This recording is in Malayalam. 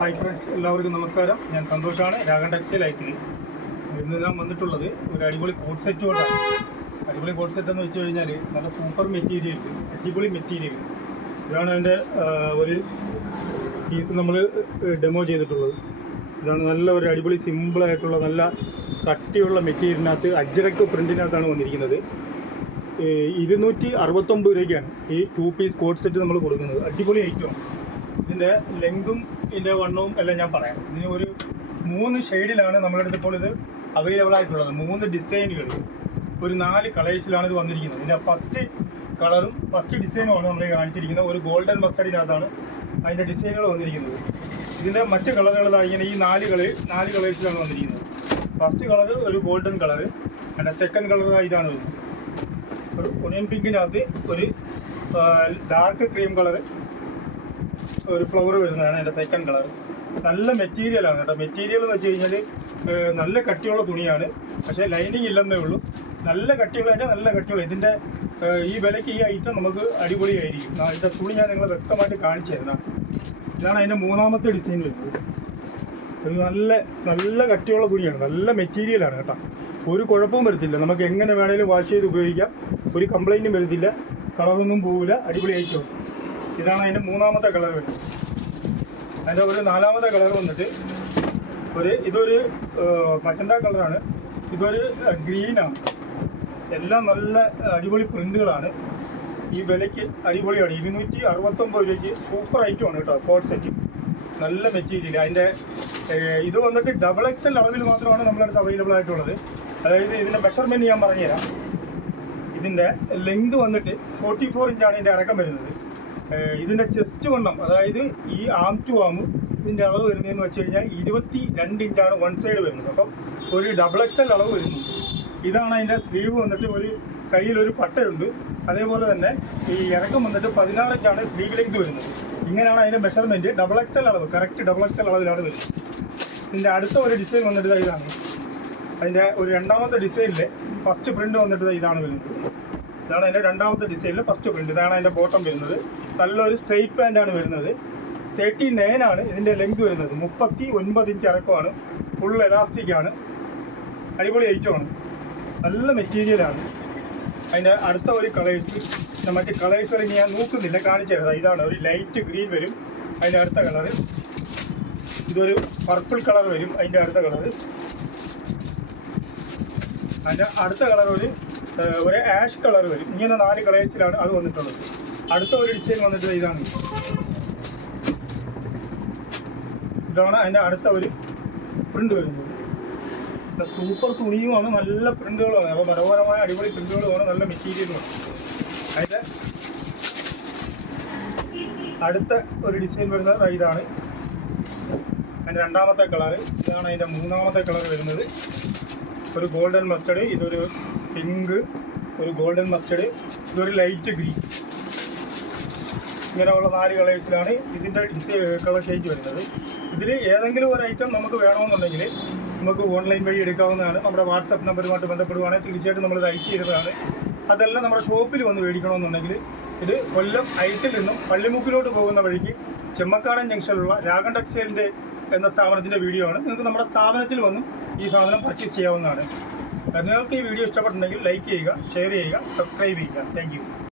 ഹായ് ഫ്രണ്ട്സ് എല്ലാവർക്കും നമസ്കാരം. ഞാൻ സന്തോഷാണ്. രാഗൻ ടെക്സ്റ്റൈൽ ഐത്തിൽ ഇന്ന് ഞാൻ വന്നിട്ടുള്ളത് ഒരു അടിപൊളി കോട്ട് സെറ്റ് കൊണ്ടാണ്. അടിപൊളി കോട്ട് സെറ്റ് എന്ന് വെച്ച് കഴിഞ്ഞാൽ നല്ല സൂപ്പർ മെറ്റീരിയൽ അടിപൊളി മെറ്റീരിയൽ ഇതാണ് എന്റെ ഒരു പീസ് നമ്മൾ ഡെമോ ചെയ്തിട്ടുള്ളത്. ഇതാണ് നല്ല ഒരു അടിപൊളി സിമ്പിളായിട്ടുള്ള നല്ല കട്ടിയുള്ള മെറ്റീരിയലിനകത്ത് അജ്രക്ക് പ്രിന്റിനകത്താണ് വന്നിരിക്കുന്നത്. ഇരുന്നൂറ്റി അറുപത്തൊമ്പത് രൂപയ്ക്കാണ് ഈ ടു പീസ് കോട്ട് സെറ്റ് നമ്മൾ കൊടുക്കുന്നത്. അടിപൊളി ഐറ്റമാണ് ഇതിന്റെ ലെങ്തും ഇതിന്റെ വണ്ണവും എല്ലാം ഞാൻ പറയാം. ഇതിന് ഒരു മൂന്ന് ഷെയ്ഡിലാണ് നമ്മുടെ അടുത്ത് ഇപ്പോൾ ഇത് അവൈലബിൾ ആയിട്ടുള്ളത്. മൂന്ന് ഡിസൈനുകൾ. ഒരു നാല് കളേഴ്സിലാണ് ഇത് വന്നിരിക്കുന്നത്. ഇതിന്റെ ഫസ്റ്റ് കളറും ഫസ്റ്റ് ഡിസൈനുമാണ് നമ്മൾ കാണിച്ചിരിക്കുന്നത്. ഒരു ഗോൾഡൻ മസ്റ്റഡിനകത്താണ് അതിന്റെ ഡിസൈനുകൾ വന്നിരിക്കുന്നത്. ഇതിന്റെ മറ്റ് കളറുകളായി ഈ നാല് കളർ നാല് കളേഴ്സിലാണ് വന്നിരിക്കുന്നത്. ഫസ്റ്റ് കളർ ഒരു ഗോൾഡൻ കളർ അതിന്റെ സെക്കൻഡ് കളർ ഇതാണ് ഒരു ഒണിയൻ പിങ്കിനകത്ത് ഒരു ഡാർക്ക് ക്രീം കളർ ഒരു ഫ്ലവർ വരുന്നതാണ് എന്റെ സെക്കൻഡ് കളർ നല്ല മെറ്റീരിയലാണ് കേട്ടോ. മെറ്റീരിയൽ എന്ന് വെച്ച് കഴിഞ്ഞാൽ നല്ല കട്ടിയുള്ള തുണിയാണ്. പക്ഷേ ലൈനിങ് ഇല്ലെന്നേ ഉള്ളൂ. നല്ല കട്ടിയുള്ള നല്ല കട്ടിയുള്ള. ഇതിന്റെ ഈ വിലയ്ക്ക് ഈ ഐറ്റം നമുക്ക് അടിപൊളിയായിരിക്കും. ഇതിന്റെ തുണി ഞാൻ നിങ്ങളെ വ്യക്തമായിട്ട് കാണിച്ചു തരുന്ന ഇതാണ് അതിന്റെ മൂന്നാമത്തെ ഡിസൈൻ വരുന്നത്. ഇത് നല്ല നല്ല കട്ടിയുള്ള തുണിയാണ്. നല്ല മെറ്റീരിയലാണ് കേട്ടോ. ഒരു കുഴപ്പവും വരത്തില്ല. നമുക്ക് എങ്ങനെ വേണേലും വാഷ് ചെയ്ത് ഉപയോഗിക്കാം. ഒരു കംപ്ലൈന്റും വരത്തില്ല. കളറൊന്നും പോവില്ല. അടിപൊളി ഐറ്റം ഇതാണ് അതിന്റെ മൂന്നാമത്തെ കളർ വരുന്നത്. അതിന്റെ ഒരു നാലാമത്തെ കളർ വന്നിട്ട് ഒരു ഇതൊരു മച്ചന്ത കളറാണ്. ഇതൊരു ഗ്രീനാണ്. എല്ലാം നല്ല അടിപൊളി പ്രിന്റുകളാണ്. ഈ വിലയ്ക്ക് അടിപൊളിയാണ്. ഇരുന്നൂറ്റി അറുപത്തൊമ്പത് രൂപയ്ക്ക് സൂപ്പർ ഐറ്റം ആണ് കേട്ടോ കോട്ട് സെറ്റ്. നല്ല മെറ്റീരിയൽ. അതിന്റെ ഇത് വന്നിട്ട് ഡബിൾ എക്സൽ അളവിൽ മാത്രമാണ് നമ്മളടുത്ത് അവൈലബിൾ ആയിട്ടുള്ളത്. അതായത് ഇതിന്റെ മെഷർമെന്റ് ഞാൻ പറഞ്ഞുതരാം. ഇതിന്റെ ലെങ്ത് വന്നിട്ട് ഫോർട്ടി ഫോർ ഇഞ്ചാണ് ഇതിന്റെ ഇറക്കം വരുന്നത്. ഇതിന്റെ ചെസ്റ്റ് വണ്ണം അതായത് ഈ ആം ടു ആം ഇതിന്റെ അളവ് വരുന്നതെന്ന് വെച്ച് കഴിഞ്ഞാൽ ഇരുപത്തി രണ്ട് ഇഞ്ചാണ് വൺ സൈഡ് വരുന്നത്. അപ്പം ഒരു ഡബിൾ എക്സൽ അളവ് വരുന്നു. ഇതാണ് അതിന്റെ സ്ലീവ് വന്നിട്ട് ഒരു കയ്യിൽ ഒരു പട്ടയുണ്ട്. അതേപോലെ തന്നെ ഈ ഇറക്കം വന്നിട്ട് പതിനാറ് ഇഞ്ചാണ് സ്ലീവ് ലെങ്ത് വരുന്നത്. ഇങ്ങനെയാണ് അതിന്റെ മെഷർമെന്റ് ഡബിൾ എക്സൽ അളവ് കറക്റ്റ് ഡബിൾ എക്സൽ അളവിലാണ് വരുന്നത്. ഇതിന്റെ അടുത്ത ഒരു ഡിസൈൻ വന്നിട്ട് ഇതാണ്. അതിന്റെ ഒരു രണ്ടാമത്തെ ഡിസൈനിലെ ഫസ്റ്റ് പ്രിന്റ് വന്നിട്ട് ഇതാണ് വരുന്നത്. ഇതാണ് അതിന്റെ രണ്ടാമത്തെ ഡിസൈനിലെ ഫസ്റ്റ് പ്രിന്റ് ഇതാണ് അതിന്റെ ബോട്ടം വരുന്നത്. നല്ലൊരു സ്ട്രെയിറ്റ് പാന്റാണ് വരുന്നത്. തേർട്ടി നയൻ ആണ് ഇതിന്റെ ലെങ്ത് വരുന്നത്. മുപ്പത്തി ഒൻപത് ഇഞ്ച് ഇറക്കമാണ് ഫുൾ എലാസ്റ്റിക് ആണ്. അടിപൊളി ഐറ്റമാണ് നല്ല മെറ്റീരിയലാണ് അതിന്റെ അടുത്ത ഒരു കളേഴ്സ് മറ്റ് കളേഴ്സ് വരെ ഞാൻ നോക്കുന്നില്ല കാണിച്ചു തരാം. ഇതാണ് ഒരു ലൈറ്റ് ഗ്രീൻ വരും. അതിന്റെ അടുത്ത കളറ് ഇതൊരു പർപ്പിൾ കളർ വരും അതിന്റെ അടുത്ത കളറ് അതിന്റെ അടുത്ത കളർ ഒരു ഒരു ആഷ് കളർ വരും. ഇങ്ങനെ നാല് കളേഴ്സിലാണ് അത് വന്നിട്ടുള്ളത്. അടുത്ത ഒരു ഡിസൈൻ വന്നിട്ട് ഇതാണ്. ഇതാണ് അതിന്റെ അടുത്ത ഒരു പ്രിന്റ് വരുന്നത്. സൂപ്പർ തുണിയുമാണ് നല്ല പ്രിന്റുകളുമാണ് അപ്പോൾ മനോഹരമായ അടിപൊളി പ്രിന്റുകളുമാണ് നല്ല മെറ്റീരിയലുമാണ് അതിന്റെ അടുത്ത ഒരു ഡിസൈൻ വരുന്നത് ഇതാണ്. അതിന്റെ രണ്ടാമത്തെ കളർ ഇതാണ് അതിന്റെ മൂന്നാമത്തെ കളർ വരുന്നത്. ഒരു ഗോൾഡൻ മസ്റ്റഡ് ഇതൊരു പിങ്ക് ഒരു ഗോൾഡൻ മസ്റ്റഡ് ഇതൊരു ലൈറ്റ് ഗ്രീൻ ഇങ്ങനെയുള്ള നാല് കളേഴ്സിലാണ് ഇതിന്റെ കളർ ചേഞ്ച് വരുന്നത്. ഇതിൽ ഏതെങ്കിലും ഒരു ഐറ്റം നമുക്ക് വേണമെന്നുണ്ടെങ്കിൽ നമുക്ക് ഓൺലൈൻ വഴി എടുക്കാവുന്നതാണ്. നമ്മുടെ വാട്സപ്പ് നമ്പറുമായിട്ട് ബന്ധപ്പെടുവാണെങ്കിൽ തീർച്ചയായിട്ടും നമ്മൾ ഇത് അയച്ചു തരുന്നതാണ്. അതെല്ലാം നമ്മുടെ ഷോപ്പിൽ വന്ന് മേടിക്കണമെന്നുണ്ടെങ്കിൽ ഇത് കൊല്ലം ഐറ്റിൽ നിന്നും പള്ളിമുക്കിലോട്ട് പോകുന്ന വഴിക്ക് ചെമ്മക്കാടൻ ജംഗ്ഷനിലുള്ള രാഗൻ ടെക്സ്റ്റൈലിന്റെ എന്ന സ്ഥാപനത്തിന്റെ വീഡിയോ ആണ്. നിങ്ങൾക്ക് നമ്മുടെ സ്ഥാപനത്തിൽ വന്നും ഈ സാധനം പർച്ചേസ് ചെയ്യാവുന്നതാണ്. നിങ്ങൾക്ക് ഈ വീഡിയോ ഇഷ്ടപ്പെട്ടുണ്ടെങ്കിൽ ലൈക്ക് ചെയ്യുക ഷെയർ ചെയ്യുക സബ്സ്ക്രൈബ് ചെയ്യുക. താങ്ക്